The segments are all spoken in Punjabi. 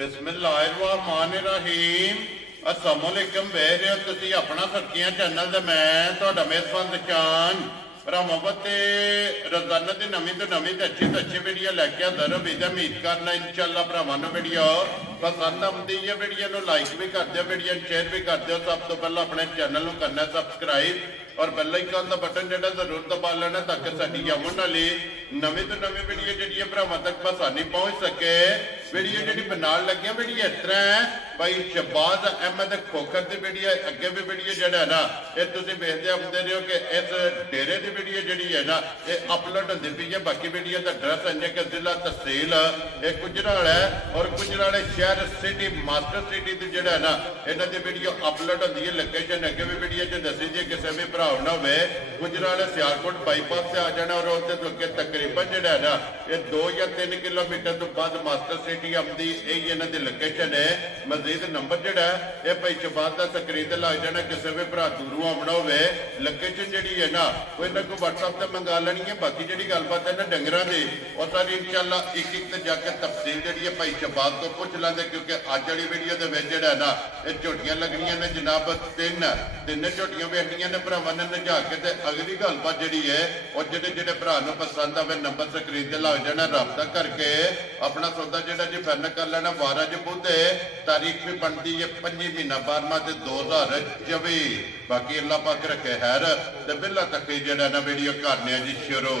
बिस्मिल्लाहिर्रहमानिर्रहीम अस्सलामुअलैकुम ਵੇਖ ਰਹੇ ਹੋ ਤੁਸੀਂ ਆਪਣਾ ਸਰਕੀਆਂ ਚੈਨਲ ਤੇ ਮੈਂ ਤੁਹਾਡਾ ਮੇਜ਼ਬਾਨ ਦਸ਼ਾਨ ਭਰਾਵਾਂ ਤੇ ਰੋਜ਼ਾਨਾ ਦੀ ਨਵੀਂ ਤੋਂ ਅੱਛੀ ਵੀਡੀਓ ਲੈ ਕੇ ਆਉਂਦਾ ਉਮੀਦ ਕਰਨਾ ਇਨਸ਼ਾਅੱਲਾ ਭਰਾਵਾਂ ਨੂੰ ਵੀਡੀਓ ਪਸੰਦ ਆਉਂਦੀ ਹੈ। ਵੀਡੀਓ ਨੂੰ ਲਾਈਕ ਵੀ ਕਰ ਦਿਓ, ਵੀਡੀਓ ਨੂੰ ਸ਼ੇਅਰ ਵੀ ਕਰ ਦਿਓ। ਸਭ ਤੋਂ ਪਹਿਲਾਂ ਆਪਣੇ ਚੈਨਲ ਨੂੰ ਕਰਨਾ ਸਬਸਕ੍ਰਾइब और बेल आइकन का बटन जो जरूर दबा लेना ताकि साडी आने वाली नवी तो नवी वीडियो जी भरावां तक आसानी पहुँच सके। वीडियो जी बनाने लगे वीडियो इस तरह है भाई शहबाज अहमद खोखर की वीडियो अगे भी वीडियो जोड़ा है ना ये तुम वेखते आते रहो कि इस डेरे की वीडियो जी है ना ये अपलोड होती पी है। बाकी वीडियो का एड्रैस है कि जिला तहसील ये गुजराल है और गुजराले शहर सिटी मास्टर सिटी की जोड़ा है ना इन्हों की वीडियो अपलोड होती है। लोकेशन अगे भी वीडियो जो दसी जी किसी भी भरा ना हो गुजराले सियालकोट बाईपास से आ जाना और उसके तो तकरीबन जो है ना ये 2 या 3 किलोमीटर तो बाद मास्टर सिटी आती यही इन्हों की लोकेशन है। मजीद नंबर जोड़ा है भाई शहबाज का स्क्रीन से लग जाना किसी भी भरा दूरों आना हो लोकेशन जी है ना वो इन्हों को WhatsApp से मंगा लेनी है। बाकी जी गलबात है ना डंगर की और सारी इंशाअल्लाह एक जाके तफसील जी है भाई शहबाज तो पूछ लेंगे क्योंकि अज वाली वीडियो के जोड़ा है ना ये झोटियां लगनिया ने जनाब तीन झोटियां वेखनिया ने भरावां ने नजा के ते अगली गलबात जी है और जेडे भरा पसंद आवे नंबर स्क्रीन से लग जाना रबता करके अपना सौदा जो जी फाइनल कर लेना। 12 जबूते तारीख भी बनती है 5 महीना 12वां 2024। बाकी अल्लाह पाक रखे खैर ते बिल्ला तक जो ना वीडियो करने जी शुरू।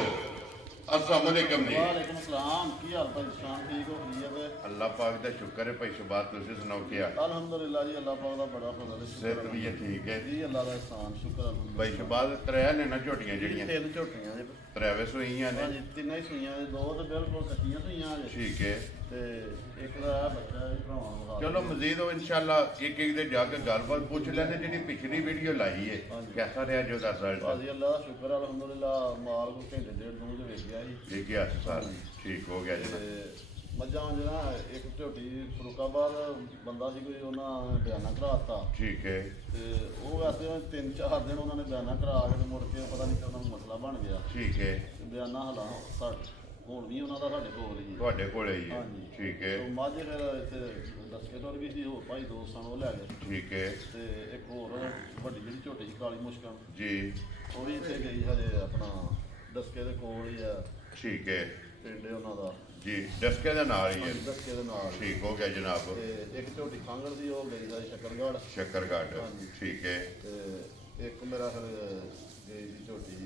अस्सलामुअलैकुम जी। वालेकुम सलाम की हाल भाई शान ठीक हो गई है अल्लाह पाक दा शुक्र है भाई शहबाज तुसी सुनाओ क्या अल्हम्दुलिल्लाह जी अल्लाह पाक दा बड़ा फजल है सेहत भी है ठीक है जी अल्लाह दा एहसान शुक्र अल्हम्दुलिल्लाह। भाई शहबाज त्रै ने ना झोटियां जड़ियां 3 झोटियां जी त्रेवे सुइयां ने जी 3 ही सुइयां ने 2 तो बिल्कुल कच्चियां सुइयां जी ठीक है ते एक दा बच्चा है भरावां चलो मजीद हो इंशाअल्लाह एक एक जाके गलबात पूछ लेने जी पिछली वीडियो लाई है कैसा रहा जो दा रिजल्ट जी अल्लाह दा शुक्र अल्हम्दुलिल्लाह माल को घंटे डेढ़ दूध वेच गया जी ठीक है साल ठीक हो गया जी। मझां जो ना एक झोटी फरूकाबाद बंदा सी कोई उन्हें बयाना कराता ठीक है ते वो वैसे 3-4 दिन उन्होंने बयाना करा के मुड़ के पता नहीं उन्होंने मसला बन गया ठीक है बयाना हला हुण भी उन्होंने साडे कोल ही तुहाडे कोल ही हाँ जी ठीक है मझ फिर इत्थे दसके तुर गई सी होर भाई दोस्त सन वो लै गए ठीक है ते एक होर वड्डी जिहड़ी झोटी सी काली मुश्कल जी वो भी इत्थे गई हजे अपना दसके दे कोल ही है ठीक है पिंड उन्हों दा जी डस्के दे नाल ही है डस्के दे नाल ठीक हो गया जनाब। एक झोटी खांगड़ दी हो गई दा शक्करगढ़ ठीक है एक मेरा फिर गई दी झोटी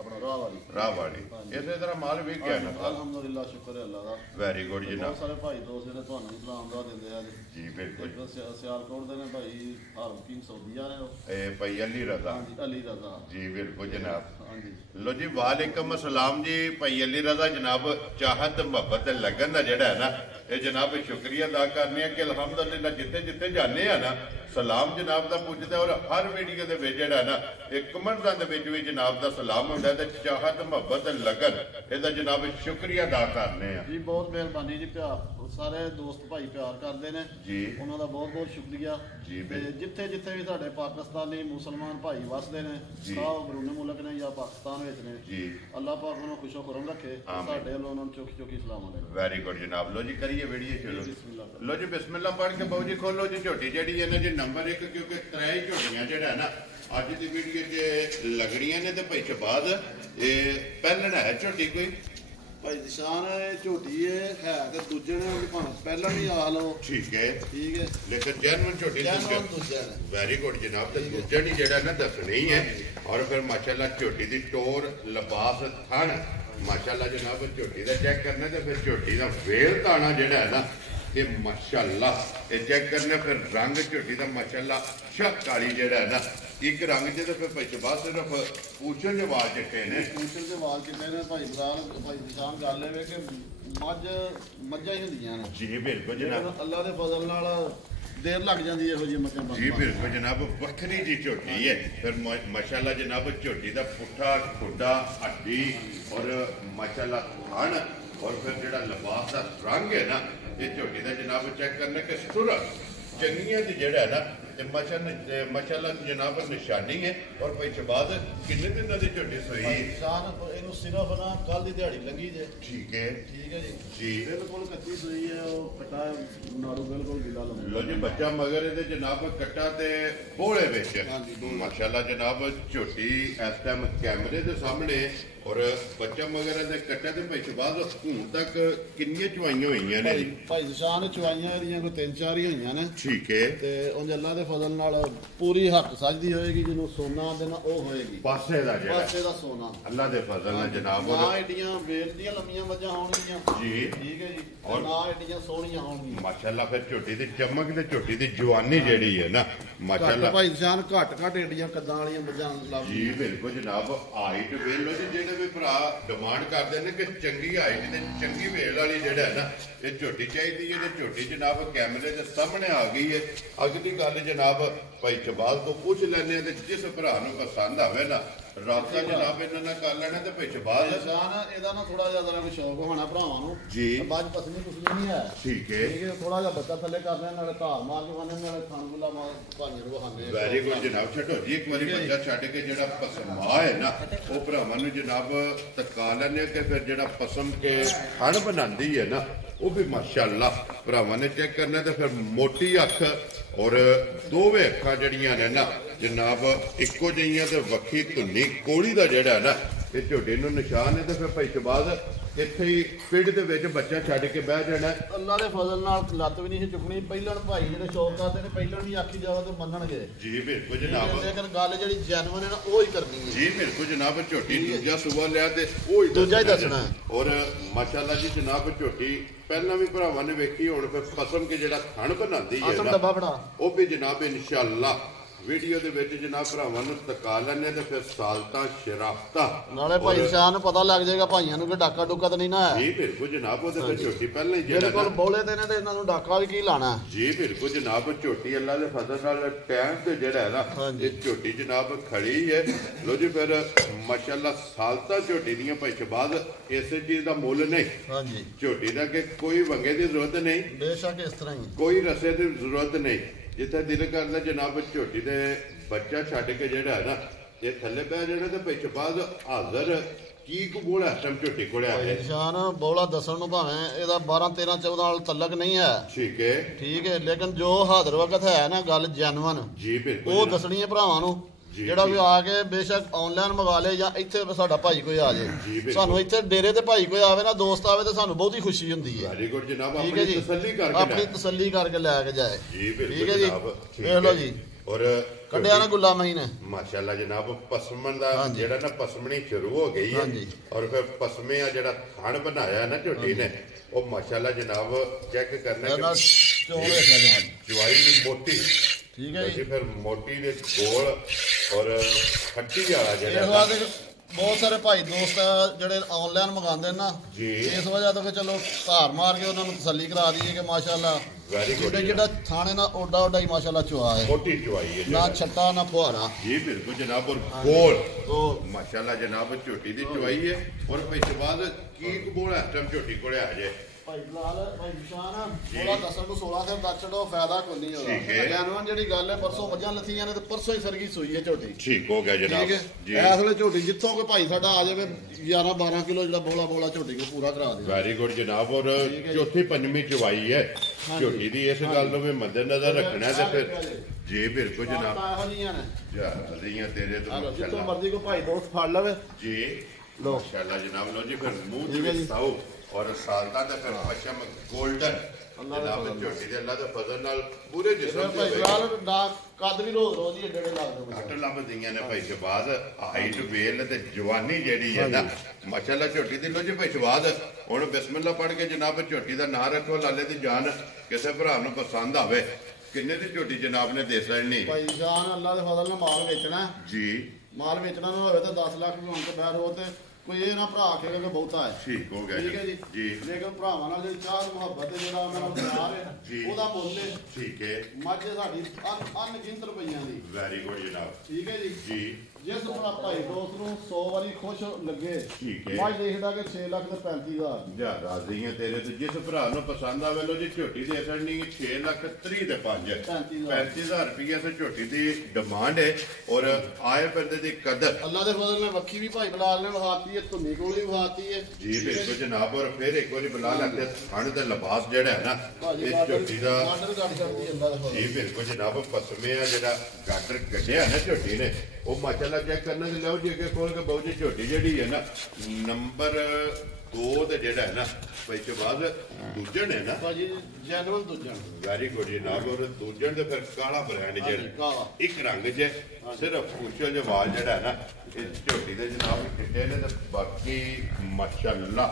अपना राह वाली इसे तरह माल भी क्या ना अल्हम्दुलिल्लाह शुक्र है अल्लाह दा वेरी गुड जनाब। बहुत सारे भाई दोस्त जिहड़े तुहानू सलाम दा दिंदे आ जी बिल्कुल सियालकोट दे ने भाई हारून किंग सऊदीया ने ए भाई अली रजा जी बिल्कुल जनाब हाँ जी लो जी वालेकुम अस्सलाम जी भाई अली रजा जनाब चाहत मुहब्बत लगन दा जेड़ा है ना ये जनाब शुक्रिया अदा करने कि अल्हम्दुलिल्लाह जिथे जिथे जाने आ ना सलाम जनाब का पुजदा और हर वीडियो के जेड़ा ना एक कमेंट्स भी जनाब का सलाम होंदा ते चाहत मुहब्बत लगन इहदा जनाब शुक्रिया अदा करने आ जी। बहुत मेहरबानी जी प्यार सारे दोस्त भाई प्यार करते हैं जी उन्हों का बहुत बहुत शुक्रिया जी। जिथे जिथे भी साडे पाकिस्तानी मुसलमान भाई वसदे ने बरूने मुल्क ने या पाकिस्तान विच ने जी अल्लाह पाक उन्होंने खुशो खुरम रखे साडे वालों उन्होंने चौकी चौकी सलाम अलैकुम। वेरी गुड जनाब। लो जी करिए वीडियो शुरू। लो जी बिस्मिल्लाह पढ़ के बहु जी खोलो जी झोटी जी है ना जी नंबर 1 क्योंकि 3 झोटियां जेड़ा ना अज की वीडियो च लगनियां ने ते भाई शहबाज ये पहलना है झोटी कोई भाई निशान झोटी है ते दूजे ने भावें पहला भी आ लो ठीक है लेकिन जैनवन झोटी दूजा वेरी गुड जनाब ते दूजा नहीं जेड़ा ना दसनी है और फिर माशाल्लाह झोटी दी टोर लिबास थन माशाल्लाह जनाब झोटी दा चेक करना ते फिर झोटी दा वेल ताना जेड़ा है ना ये माशाल्लाह ये चेक करने फिर रंग झोटी दा माशाल्लाह शक काली जेड़ा है ना एक रंग जे फिर भाई शहबाज सिर्फ पूछन के वाल चिट्टे ने पूछन के वाल चिट्टे ने भाई बराल भाई निशान कर ले कि मझां ही होंदियां ने जी बिल्कुल जनाब अल्लाह दे फजल नाल देर लग जाती है जी मझां जी बिल्कुल जनाब वखरी जी झोटी है फिर माशाल्लाह जनाब झोटी दा पुट्ठा खुड्डा हड्डी और माशाल्लाह थान और फिर जो लिबास का रंग है ना ये झोटी का जनाब चेक करना कि सुर चंगियां दी जेड़ा है ना ਤੇ ਮਾਸ਼ਾਅੱਲਾ ਜਨਾਬ ਨਿਸ਼ਾਨੀ ਹੈ ਔਰ ਪਿੱਛੇ ਬਾਅਦ ਕਿੰਨੇ ਦਿਨਾਂ ਦੀ ਝੋਟੀ ਸੋਈ ਹੈ ਇਹਨੂੰ ਸਿਰਫ ਨਾ ਕੱਲ ਦੀ ਦਿਹਾੜੀ ਲੰਗੀ ਜੇ ਠੀਕ ਹੈ ਜੀ ਬਿਲਕੁਲ ਕੱਚੀ ਸੋਈ ਹੈ ਉਹ ਕਟਾ ਨਾੜੂ ਬਿਲਕੁਲ ਗਿੱਲਾ ਲੰਮਾ ਲੋ ਜੀ ਬੱਚਾ ਮਗਰ ਇਹਦੇ ਜਨਾਬ ਕੱਟਾ ਤੇ ਬੋਲੇ ਵਿੱਚ ਮਾਸ਼ਾਅੱਲਾ ਜਨਾਬ ਝੋਟੀ ਇਸ ਟਾਈਮ ਕੈਮਰੇ ਦੇ ਸਾਹਮਣੇ ਔਰ ਬੱਚਾ ਮਗਰ ਇਹਦੇ ਕੱਟੇ ਤੇ ਪਿੱਛੇ ਬਾਅਦ ਹੁਣ ਤੱਕ ਕਿੰਨੀਆਂ ਚਵਾਈਆਂ ਹੋਈਆਂ ਨੇ ਭਾਈ ਨਿਸ਼ਾਨ ਚਵਾਈਆਂ ਇਹਦੀਆਂ ਕੋਈ 3-4 ਹੀ ਹੋਈਆਂ ਨੇ ਠੀਕ ਹੈ ਤੇ ਉਂਝ ਅੱਲਾ ਦੇ ਫਜ਼ਲ ਨਾਲ ਪੂਰੀ ਹੱਕ ਸਜਦੀ ਹੋਏਗੀ ਜਿਹਨੂੰ ਸੋਨਾ ਦੇਣਾ ਉਹ ਹੋਏਗੀ ਪਾਸੇ ਦਾ ਜਿਹੜਾ ਪਾਸੇ ਦਾ ਸੋਨਾ ਅੱਲਾ ਦੇ ਫਜ਼ਲ ਨਾਲ ਜਨਾਬ ਨਾ ਏਡੀਆਂ ਵੇਲ ਦੀਆਂ ਲੰਮੀਆਂ ਮੱਝਾਂ ਹੋਣਗੀਆਂ ਜੀ ਠੀਕ ਹੈ ਜੀ ਔਰ ਨਾ ਏਡੀਆਂ ਸੋਹਣੀਆਂ ਹੋਣਗੀਆਂ ਮਾਸ਼ਾਅੱਲਾ ਫਿਰ ਝੋਟੀ ਦੀ ਚਮਕ ਤੇ ਝੋਟੀ ਦੀ ਜਵਾਨੀ ਜਿਹੜੀ ਹੈ ਨਾ ਮਾਸ਼ਾਅੱਲਾ ਭਾਈ ਨਿਸ਼ਾਨ ਘੱਟ ਏਡੀਆਂ ਕੱਦਾਂ ਵਾਲੀਆਂ ਮੱਝਾਂ ਲੱਭ ਜੀ ਬਿਲਕੁਲ ਜਨਾਬ ਹਾਈਟ ਵੇਲ ਲੋ ਜੀ ਜਿਹੜੇ ਵੀ ਭਰਾ ਡਿਮਾਂਡ ਕਰਦੇ ਨੇ ਕਿ ਚੰਗੀ ਹਾਈਟ ਤੇ ਚੰਗੀ ਵੇਲ ਵਾਲੀ ਜਿਹੜਾ ਹੈ ਨਾ ਇਹ ਝੋਟੀ ਚਾਹੀਦੀ ਹੈ ਤੇ ਝੋਟੀ ਜਨਾਬ ਕੈਮਰੇ ਦੇ ਸਾਹਮਣੇ ਆ ਗਈ ਹੈ ਅਗਲੀ ਗੱਲ ਜਨਾਬ ਭਾਈ ਚਬਾਲ ਤੋਂ ਪੁੱਛ ਲੈਣੇ ਤੇ ਜਿਸ ਭਰਾ ਨੂੰ ਪਸੰਦ ਆਵੇ ਨਾ ਰਾਬਤਾ ਜਨਾਬ ਇਹਨਾਂ ਨਾਲ ਕਰ ਲੈਣਾ ਤੇ ਪਿੱਛ ਬਾਅਦ ਨਿਸ਼ਾਨ ਇਹਦਾ ਨਾ ਥੋੜਾ ਜਿਹਾ ਜ਼ਰਾ ਸ਼ੌਕ ਹੋਣਾ ਭਰਾਵਾਂ ਨੂੰ ਜੀ ਬਾਅਦ ਪਸੰਦ ਨਹੀਂ ਹੈ ਠੀਕ ਹੈ ਥੋੜਾ ਜਿਹਾ ਬੱਚਾ ਥੱਲੇ ਕਰ ਲੈਣ ਨਾਲੇ ਧਾਰ ਮਾਰ ਕੇ ਖਾਣੇ ਨਾਲੇ ਖਾਣ ਗੁਲਾ ਮਾਰ ਭਾਂਜੇ ਨੂੰ ਵਹਾਨੇ ਵੈਰੀ ਗੁੱਡ ਜਨਾਬ ਛੱਡੋ ਜੀ ਇੱਕ ਵਾਰੀ ਬੱਚਾ ਛੱਡ ਕੇ ਜਿਹੜਾ ਪਸਮਾ ਹੈ ਨਾ ਉਹ ਭਰਾਵਾਂ ਨੂੰ ਜਨਾਬ ਤਕਾ ਲੈਣੇ ਕਿ ਫਿਰ ਜਿਹੜਾ ਪਸਮ ਕੇ ਹਣ ਬਣਾਉਂਦੀ ਹੈ ਨਾ ਉਹ ਵੀ ਮਾਸ਼ਾਅੱਲਾ ਭਰਾਵਾਂ ਨੇ ਚੈੱਕ ਕਰਨਾ ਤੇ ਫਿਰ ਮੋਟੀ ਅੱਖ ਔਰ ਦੋਵੇਂ ਅੱਖਾਂ ਜਿਹੜੀਆਂ ਨੇ ਨਾ ਜਨਾਬ ਇੱਕੋ ਜਿਹੀਆਂ ਤੇ ਵੱਖੀ ਧੁੰਨੀ ਕੋਲੀ ਦਾ ਜਿਹੜਾ ਨਾ ਇਹ ਝੋਟੇ ਨੂੰ ਨਿਸ਼ਾਨ ਹੈ ਤੇ ਫਿਰ ਭਾਈ ਸ਼ਬਾਜ਼ ਇੱਥੇ ਹੀ ਪਿੰਡ ਦੇ ਵਿੱਚ ਬੱਚਾ ਛੱਡ ਕੇ ਬਹਿ ਜਾਣਾ ਅੱਲਾ ਦੇ ਫਜ਼ਲ ਨਾਲ ਲੱਤ ਵੀ ਨਹੀਂ ਸੀ ਚੁੱਕਣੀ ਪਹਿਲਾਂ ਭਾਈ ਜਿਹੜੇ ਸ਼ੌਕ ਕਰਦੇ ਨੇ ਪਹਿਲਾਂ ਨਹੀਂ ਆਖੀ ਜਾਵਾ ਤੇ ਮੰਨਣਗੇ ਜੀ ਬਿਲਕੁਲ ਜਨਾਬ ਲੇਕਿਨ ਗੱਲ ਜਿਹੜੀ ਜੈਨੂਇਨ ਹੈ ਨਾ ਉਹ ਹੀ ਕਰਨੀ ਹੈ ਜੀ ਬਿਲਕੁਲ ਜਨਾਬ ਝੋਟੀ ਦੂਜਾ ਸੂਆ ਲਿਆ ਤੇ ਉਹ ਹੀ ਦੂਜਾ ਹੀ ਦੱਸਣਾ ਔਰ ਮਾਸ਼ਾਅੱਲਾ ਜੀ ਜਨਾਬ ਝੋਟੀ ਪਹਿਲਾਂ ਵੀ ਭਰਾਵਾਂ ਨੇ ਵੇਖੀ ਹੁਣ ਫਿਰ ਪਸਮ ਕੇ ਜਿਹੜਾ ਥਣ ਬਣਾਉਂਦੀ ਹੈ ਨਾ ਡੱਬਾ ਫੜਾ ਉਹ ਵੀ ਜਨਾਬ ਇਨਸ਼ਾਅੱਲਾ ਵੀਡੀਓ ਦੇ ਵਿੱਚ ਜਨਾਬ ਭਰਾਵਾਂ ਨੂੰ ਤਕਾ ਲੈਣੇ ਤੇ ਫਿਰ ਸਾਲਤਾ ਸ਼ਰਾਫਤਾ ਨਾਲੇ ਭਾਈ ਸ਼ਾਹ ਨੂੰ ਪਤਾ ਲੱਗ ਜਾਏਗਾ ਭਾਈਆਂ ਨੂੰ ਕਿ ਡਾਕਾ ਡੁੱਕਾ ਤਾਂ ਨਹੀਂ ਨਾ ਹੈ ਜੀ ਬਿਲਕੁਲ ਜਨਾਬ ਉਹਦੇ ਤੇ ਝੋਟੀ ਪਹਿਲਾਂ ਹੀ ਜਿਹੜਾ ਬਿਲਕੁਲ ਬੋਲੇ ਤੇ ਨੇ ਤੇ ਇਹਨਾਂ ਨੂੰ ਡਾਕਾ ਵੀ ਕੀ ਲਾਣਾ ਜੀ ਬਿਲਕੁਲ ਜਨਾਬ ਝੋਟੀ ਅੱਲਾ ਦੇ ਫਜ਼ਲ ਨਾਲ ਟਾਈਮ ਤੇ ਜਿਹੜਾ ਹੈ ਨਾ ਇਹ ਝੋਟੀ ਜਨਾਬ ਖੜੀ ਹੈ ਲੋ ਜੀ ਫਿਰ ਮਾਸ਼ਾਅੱਲਾ ਸਾਲਤਾ ਝੋਟੀ ਦੀਆਂ ਭਾਈ ਬਾਅਦ ਇਸੇ ਚੀਜ਼ ਦਾ ਮੁੱਲ ਨਹੀਂ ਹਾਂਜੀ ਝੋਟੀ ਦਾ ਕਿ ਕੋਈ ਵੰਗੇ ਦੀ ਜ਼ਰੂਰਤ ਨਹੀਂ ਬੇਸ਼ੱਕ ਇਸ ਤਰ੍ਹਾਂ ਹੀ ਕੋਈ ਰਸੇ ਦੀ ਜ਼ਰੂਰਤ ਨਹੀਂ ਜਿੱਥੇ ਦਿਲ ਕਰਦਾ ਜਨਾਬ ਝੋਟੀ ਦੇ ਬੱਚਾ ਛੱਡ ਕੇ ਜਿਹੜਾ ਹੈ ਨਾ ਇਹ ਥੱਲੇ ਬਹਿ ਜਾਣਾ ਤੇ ਪਿੱਛ ਬਾਅਦ ਹਾਜ਼ਰ ਕੀ ਕਬੂਲ ਹੈ ਟਮ ਝੋਟੀ ਕੋਲੇ ਆਏ ਨਿਸ਼ਾਨ ਬੋਲਾ ਦੱਸਣ ਨੂੰ ਭਾਵੇਂ ਇਹਦਾ 12 13 14 ਨਾਲ ਤਲਕ ਨਹੀਂ ਹੈ ਠੀਕ ਹੈ ਲੇਕਿਨ ਜੋ ਹਾਜ਼ਰ ਵਕਤ ਹੈ ਨਾ ਗੱਲ ਜੈਨੂਇਨ ਜੀ ਬਿਲਕੁਲ ਉਹ ਦੱਸਣੀ ਹੈ ਭਰਾਵਾਂ ਨੂੰ ਜਿਹੜਾ ਵੀ ਆ ਕੇ ਬੇਸ਼ੱਕ ਆਨਲਾਈਨ ਮੰਗਾ ਲੇ ਜਾਂ ਇੱਥੇ ਸਾਡਾ ਭਾਈ ਕੋਈ ਆ ਜਾਏ ਸਾਨੂੰ ਇੱਥੇ ਡੇਰੇ ਤੇ ਭਾਈ ਕੋਈ ਆਵੇ ਨਾ ਦੋਸਤ ਆਵੇ ਤੇ ਸਾਨੂੰ ਬਹੁਤੀ ਖੁਸ਼ੀ ਹੁੰਦੀ ਹੈ ਵੈਰੀ ਗੁੱਡ ਜਨਾਬ ਆਪਣੀ ਤਸੱਲੀ ਕਰਕੇ ਲੈ ਕੇ ਜਾਏ ਜੀ ਬਿਲਕੁਲ ਜਨਾਬ ਵੇਖ ਲਓ ਜੀ ਔਰ ਕੱਢਿਆ ਨਾ ਗੁੱਲਾ ਮਹੀਂ ਨੇ ਮਾਸ਼ਾਅੱਲਾ ਜਨਾਬ ਪਸਮਣ ਦਾ ਜਿਹੜਾ ਨਾ ਪਸਮਣੀ ਸ਼ੁਰੂ ਹੋ ਗਈ ਹੈ ਔਰ ਫਿਰ ਪਸਮੇ ਆ ਜਿਹੜਾ ਥਣ ਬਣਾਇਆ ਨਾ ਝੋਟੀ ਨੇ ਉਹ ਮਾਸ਼ਾਅੱਲਾ ਜਨਾਬ ਚੈੱਕ ਕਰਨਾ ਜਵਾਈ ਦੀ ਮੋਟੀ ਠੀਕ ਹੈ ਜੀ ਫਿਰ ਮੋਟੀ ਦੇ ਗੋਲ ਔਰ ਖੱਟੀ ਵਾਲਾ ਜਿਹੜਾ ਬਹੁਤ ਸਾਰੇ ਭਾਈ ਦੋਸਤ ਜਿਹੜੇ ਆਨਲਾਈਨ ਮੰਗਾਉਂਦੇ ਨਾ ਇਸ ਵਜ੍ਹਾ ਤੋਂ ਕਿ ਚਲੋ ਧਾਰ ਮਾਰ ਕੇ ਉਹਨਾਂ ਨੂੰ ਤਸੱਲੀ ਕਰਾ ਦਈਏ ਕਿ ਮਾਸ਼ਾਅੱਲਾ ਵੈਰੀ ਗੁੱਡ ਜਿਹੜਾ ਥਾਣੇ ਨਾ ਓਡਾ ਹੀ ਮਾਸ਼ਾਅੱਲਾ ਚੁਆ ਹੈ ਮੋਟੀ ਚੁਆਈ ਹੈ ਨਾ ਛੱਟਾ ਨਾ ਫੁਹਾਰਾ ਜੀ ਬਿਲਕੁਲ ਜਨਾਬ ਔਰ ਗੋਲ ਮਾਸ਼ਾਅੱਲਾ ਜਨਾਬ ਝੋਟੀ ਦੀ ਚੁਆਈ ਹੈ ਔਰ ਪਿੱਛੇ ਬਾਅਦ ਕੀ ਕਬੂਲ ਹੈ ਟਮ ਝੋਟੀ ਕੋਲੇ ਆ ਜਾਏ ਭਾਈ ਬਲਾਲ ਭਾਈ ਨਿਸ਼ਾਨ ਬੋਲਾ ਦੱਸਣ ਨੂੰ 16 ਤੇ ਦੱਸ ਛੱਡੋ ਫਾਇਦਾ ਕੋਈ ਨਹੀਂ ਹੋਦਾ ਜੈਨੂਇਨ ਜਿਹੜੀ ਗੱਲ ਹੈ ਪਰਸੋਂ ਮੱਝਾਂ ਲੱਥੀਆਂ ਨੇ ਤੇ ਪਰਸੋਂ ਹੀ ਸਰਗੀ ਸੂਈ ਹੈ ਝੋਟੀ ਠੀਕ ਹੋ ਗਿਆ ਜਨਾਬ ਜੀ ਇਸ ਵੇਲੇ ਝੋਟੀ ਜਿੱਥੋਂ ਕੋਈ ਭਾਈ ਸਾਡਾ ਆ ਜਾਵੇ 11 12 ਕਿਲੋ ਜਿਹੜਾ ਬੋਲਾ ਝੋਟੀ ਨੂੰ ਪੂਰਾ ਕਰਾ ਦੇ ਵੈਰੀ ਗੁੱਡ ਜਨਾਬ ਔਰ ਚੌਥੀ ਪੰਜਵੀਂ ਚਵਾਈ ਹੈ ਝੋਟੀ ਦੀ ਇਸ ਗੱਲ ਨੂੰ ਵੀ ਮੱਦੇ ਨਜ਼ਰ ਰੱਖਣਾ ਤੇ ਫਿਰ ਜੀ ਬਿਲਕੁਲ ਜਨਾਬ ਇਹੋ ਜੀਆਂ ਨੇ ਜਿਆਦਾ ਤੇਰੇ ਤੋਂ ਜਿੱਥੋਂ ਮਰਜ਼ੀ ਕੋਈ ਭਾਈ ਦੋਸਤ ਫੜ ਲਵੇ ਜੀ ਲੋ ਮਾਸ਼ਾਅੱਲਾ ਜਨਾਬ ਲੋ ਜੀ ਫਿਰ ਮੂੰਹ ਦੇ ਵਿੱਚ ਸਾਓ ਔਰ ਸਾਲਤਾ ਦਾ ਫਿਰ ਪਸ਼ਮ ਗੋਲਡਨ ਜਨਾਬ ਝੋਟੀ ਦੇ ਅੱਲਾ ਦੇ ਫਜ਼ਲ ਨਾਲ ਪੂਰੇ ਜਿਸਮ ਤੇ ਕੱਦ ਵੀ ਰੋਜ਼ ਹੀ ਏਡੇ ਲੱਗਦੇ ਕੱਟ ਲੱਭਦੀਆਂ ਨੇ ਭਾਈ ਸ਼ਬਾਜ਼ ਹਾਈਟ ਵੇਲ ਤੇ ਜਵਾਨੀ ਜਿਹੜੀ ਹੈ ਨਾ ਮਾਸ਼ਾਅੱਲਾ ਝੋਟੀ ਦੀ ਲੋ ਜੀ ਭਾਈ ਸ਼ਬਾਜ਼ ਹੁਣ ਬਿਸਮਿਲ੍ਲਾ ਪੜ੍ਹ ਕੇ ਜਨਾਬ ਝੋਟੀ ਦਾ ਨਾਂ ਰੱਖੋ ਲਾਲੇ ਦੀ ਜਾਨ ਕਿਸੇ ਭਰਾ ਨੂੰ ਪਸੰਦ ਆਵੇ ਕਿੰਨੇ ਦੀ ਝੋਟੀ ਜਨਾਬ ਨੇ ਦੇ ਲੈਣੀ ਭਾਈ ਜਾਨ ਅੱਲਾ ਦੇ ਫਜ਼ਲ ਨਾਲ ਮਾਲ ਵੇਚਣਾ ਜੀ ਮਾਲ ਵੇਚਣਾ ਨੂੰ ਹੋਵੇ ਤਾਂ 10 ਲੱਖ ਵੀ ਹੋਣ ਤੋਂ ਬਾਹਰ ਹੋ ਤੇ ਕੋਈ ਇਹ ਨਾ ਭਰਾ ਆਖੇਗਾ ਕਿ ਬਹੁਤਾ ਹੈ ਠੀਕ ਹੋ ਗਿਆ ਠੀਕ ਹੈ ਜੀ ਲੇਕਿਨ ਭਰਾਵਾਂ ਨਾਲ ਜਿਹੜੀ ਚਾਹ ਮੁਹੱਬਤ ਹੈ ਜਿਹੜਾ ਉਹਨਾਂ ਨੂੰ ਪਿਆਰ ਹੈ ਉਹਦਾ ਮੁੱਲ ਹੈ ਠੀਕ ਹੈ ਮੱਝ ਸਾਡੀ ਅਨਗਿਣਤ ਰੁਪਈਆਂ ਦੀ ਵੈਰੀ ਗੁੱਡ ਜਨਾਬ ਠੀਕ ਹੈ ਜੀ ਜਿਸ ਭਰਾ ਭਾਈ ਦੋਸਤ ਨੂੰ 100 ਵਾਰੀ ਖੁਸ਼ ਲੱਗੇ ਠੀਕ ਹੈ। ਮੈਂ ਦੇਖਦਾ ਕਿ 6 ਲੱਖ ਤੇ 35,000 ਦੀ ਜਾ ਰਾਜ਼ੀ ਹੈ ਤੇਰੇ ਤੇ। ਜਿਸ ਭਰਾ ਨੂੰ ਪਸੰਦ ਆਵੇ ਲੋ ਜੀ ਝੋਟੀ ਦੇ ਅਸਣੀ 6 ਲੱਖ 30 ਦੇ 5 35,000 ਰੁਪਏ ਤੇ ਝੋਟੀ ਦੀ ਡਿਮਾਂਡ ਹੈ। ਔਰ ਆਏ ਬੰਦੇ ਦੀ ਕਦਰ ਅੱਲਾ ਦੇ ਫਜ਼ਲ ਨਾਲ ਵੱਖੀ ਵੀ ਭਾਈ ਬਲਾਲ ਨੇ ਵਹਾਤੀ ਹੈ, ਧੁੰਨੀ ਕੋਲ ਵੀ ਵਹਾਤੀ ਹੈ ਜੀ ਬਿਲਕੁਲ ਜਨਾਬ। ਔਰ ਫਿਰ ਇੱਕ ਵਾਰੀ ਬੁਲਾ ਲੈਂਦੇ ਥਣ ਤੇ ਲਿਬਾਸ ਜਿਹੜਾ ਹੈ ਨਾ ਇਹ ਝੋਟੀ ਦਾ ਆਰਡਰ ਕੱਢ ਕਰਦੀ ਅੱਲਾ ਦੇ ਜੀ ਫਜ਼ਲ। ਬਿਲਕੁਲ ਜਨਾਬ। ਪਸਮੇ ਆ ਜਿਹੜਾ ਗਾਡਰ ਕੱਢਿਆ ਨਾ ਝੋਟੀ ਨੇ ਉਹ ਮਾਸ਼ਾਅੱਲਾ ਚੈੱਕ ਕਰਨਾ ਤੇ ਲਓ ਜੀ ਅੱਗੇ ਖੋਲ ਕੇ ਬਹੁਤ ਜੀ ਝੋਟੀ ਜਿਹੜੀ ਹੈ ਨਾ ਨੰਬਰ 2 ਤੇ ਜਿਹੜਾ ਹੈ ਨਾ ਵਿੱਚ ਬਾਅਦ ਦੂਜਣ ਹੈ ਨਾ ਭਾਜੀ ਜੈਨੂਅਲ ਦੂਜਣ ਵੈਰੀ ਗੁੱਡ ਜਨਾਬ। ਔਰ ਦੂਜਣ ਤੇ ਫਿਰ ਕਾਲਾ ਬ੍ਰਾਂਡ ਜਿਹੜਾ ਇੱਕ ਰੰਗ 'ਚ ਸਿਰਫ ਪੁੱਛੋ ਜੇ ਵਾਲ ਜਿਹੜਾ ਹੈ ਨਾ ਇਹ ਝੋਟੀ ਦੇ ਜਨਾਬ ਕਿੱਡੇ ਨੇ ਤੇ ਬਾਕੀ ਮਾਸ਼ਾਅੱਲਾ